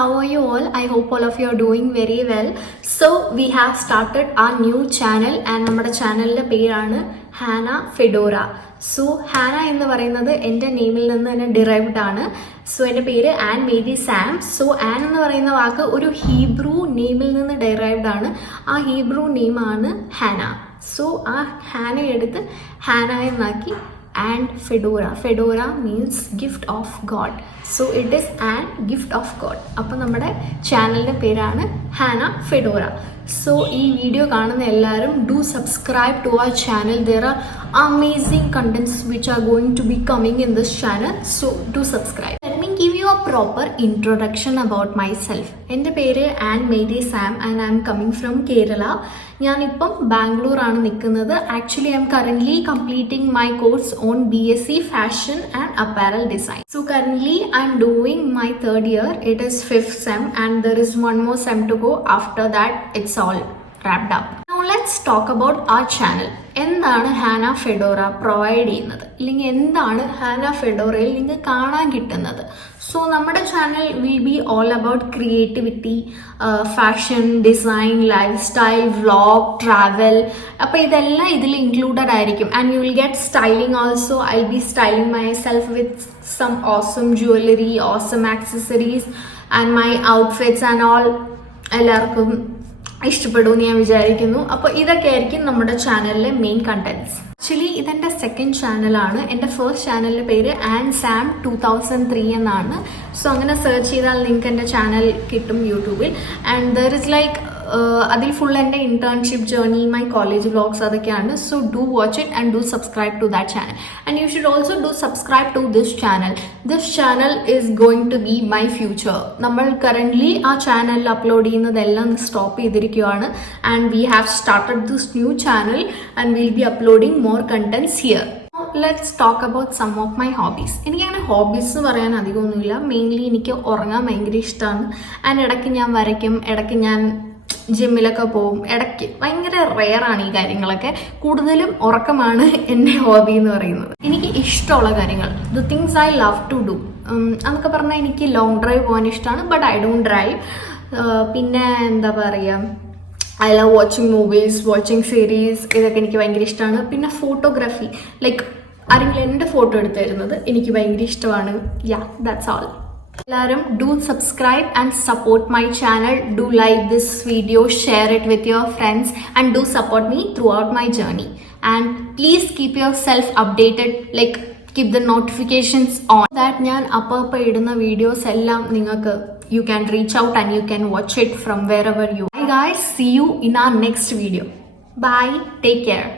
how are you all? I hope all of you are doing very well. So we have started our new channel and നമ്മുടെ ചാനലിൻ്റെ പേരാണ് Hana Fedora. So ഹാന എന്ന് പറയുന്നത് എൻ്റെ നെയിമിൽ നിന്ന് തന്നെ ഡിറൈവ്ഡ് ആണ്. സോ എൻ്റെ പേര് Ann Mary Sam. So an എന്ന് പറയുന്ന വാക്ക് ഒരു ഹീബ്രു നെയിമിൽ നിന്ന് ഡിറൈവ്ഡ് ആണ്. ആ ഹീബ്രു നെയിമാണ് ഹാന. സോ ആ ഹാന എടുത്ത് ഹാന എന്നാക്കി and fedora means gift of God, so it is an gift of God. അപ്പോൾ നമ്മുടെ ചാനലിൻ്റെ പേരാണ് ഹാന ഫെഡോറ. സോ ഈ വീഡിയോ കാണുന്ന എല്ലാവരും do subscribe to our channel. There are amazing contents which are going to be coming in this channel. So do subscribe. Let me give you a proper introduction about myself. എൻ്റെ പേര് Ann Mary Sam and I am coming from Kerala. ഞാനിപ്പം ബാംഗ്ലൂർ ആണ് നിൽക്കുന്നത്. Actually I am currently completing my course on BSc Fashion and Apparel Design. So currently I am doing my third year. It is 5th sem and there is one more sem to go. After that it's all wrapped up. Now let's talk about our channel. എന്താണ് ഹാന Fedora provide ചെയ്യുന്നത്, അല്ലെങ്കിൽ എന്താണ് ഹാന ഫെഡോറയിൽ നിങ്ങൾക്ക് കാണാൻ കിട്ടുന്നത്? So നമ്മുടെ channel will be all about creativity, fashion, design, lifestyle, vlog, travel. അപ്പോൾ ഇതെല്ലാം ഇതിൽ ഇൻക്ലൂഡഡ് ആയിരിക്കും. And you will get styling also. I will be styling myself with some awesome jewellery, awesome accessories and my outfits and all. എല്ലാവർക്കും ഇഷ്ടപ്പെടുമെന്ന് ഞാൻ വിചാരിക്കുന്നു. അപ്പോൾ ഇതൊക്കെ ആയിരിക്കും നമ്മുടെ ചാനലിലെ മെയിൻ കണ്ടന്റ്സ്. ആക്ച്വലി ഇതെൻ്റെ സെക്കൻഡ് ചാനലാണ്. എൻ്റെ ഫസ്റ്റ് ചാനലിൻ്റെ പേര് ആൻ സാം 2003 എന്നാണ്. സോ അങ്ങനെ സെർച്ച് ചെയ്താൽ നിങ്ങൾക്ക് എൻ്റെ ചാനൽ കിട്ടും യൂട്യൂബിൽ. ആൻഡ് ദർ ഇസ് ലൈക്ക് അതിൽ ഫുൾ എൻ്റെ internship journey, my college vlogs അതൊക്കെയാണ്. So do watch it and do subscribe to that channel. And you should also do subscribe to this channel. This channel is going to be my future. നമ്മൾ currently ആ ചാനലിൽ upload ചെയ്യുന്നതെല്ലാം stop ചെയ്തിരിക്കുകയാണ്. And we have started this new channel and will be uploading more contents here. Let's talk about some of my hobbies. എനിക്കങ്ങനെ hobbies എന്ന് പറയാൻ അധികമൊന്നുമില്ല. Mainly എനിക്ക് ഉറങ്ങാൻ ഭയങ്കര ഇഷ്ടമാണ്. ആൻഡ് ഇടയ്ക്ക് ഞാൻ വരയ്ക്കും, ഇടയ്ക്ക് ഞാൻ ജിമ്മിലൊക്കെ പോവും. ഇടയ്ക്ക് ഭയങ്കര റെയറാണ് ഈ കാര്യങ്ങളൊക്കെ. കൂടുതലും ഉറക്കമാണ് എൻ്റെ ഹോബി എന്ന് പറയുന്നത്. എനിക്ക് ഇഷ്ടമുള്ള കാര്യങ്ങൾ, the things I love to do എന്നൊക്കെ പറഞ്ഞാൽ എനിക്ക് ലോങ് ഡ്രൈവ് പോകാൻ ഇഷ്ടമാണ്. But I don't drive. പിന്നെ എന്താ പറയുക, I love watching movies, watching series. ഇതൊക്കെ എനിക്ക് ഭയങ്കര ഇഷ്ടമാണ്. പിന്നെ ഫോട്ടോഗ്രാഫി, ലൈക്ക് ആരെങ്കിലും എൻ്റെ ഫോട്ടോ എടുത്തു തരുന്നത് എനിക്ക് ഭയങ്കര ഇഷ്ടമാണ്. യാ, ദാറ്റ്സ് ഓൾ. എല്ലാവരും do subscribe and support my channel. Do like this video, share it with your friends and do support me through out my journey. And please keep your self updated, like keep the notifications on that ഞാൻ അപ്പോൾ ഇടുന്ന videos എല്ലാം നിങ്ങൾക്ക് you can reach out and you can watch it from wherever you are. Bye guys, see you in our next video. Bye, take care.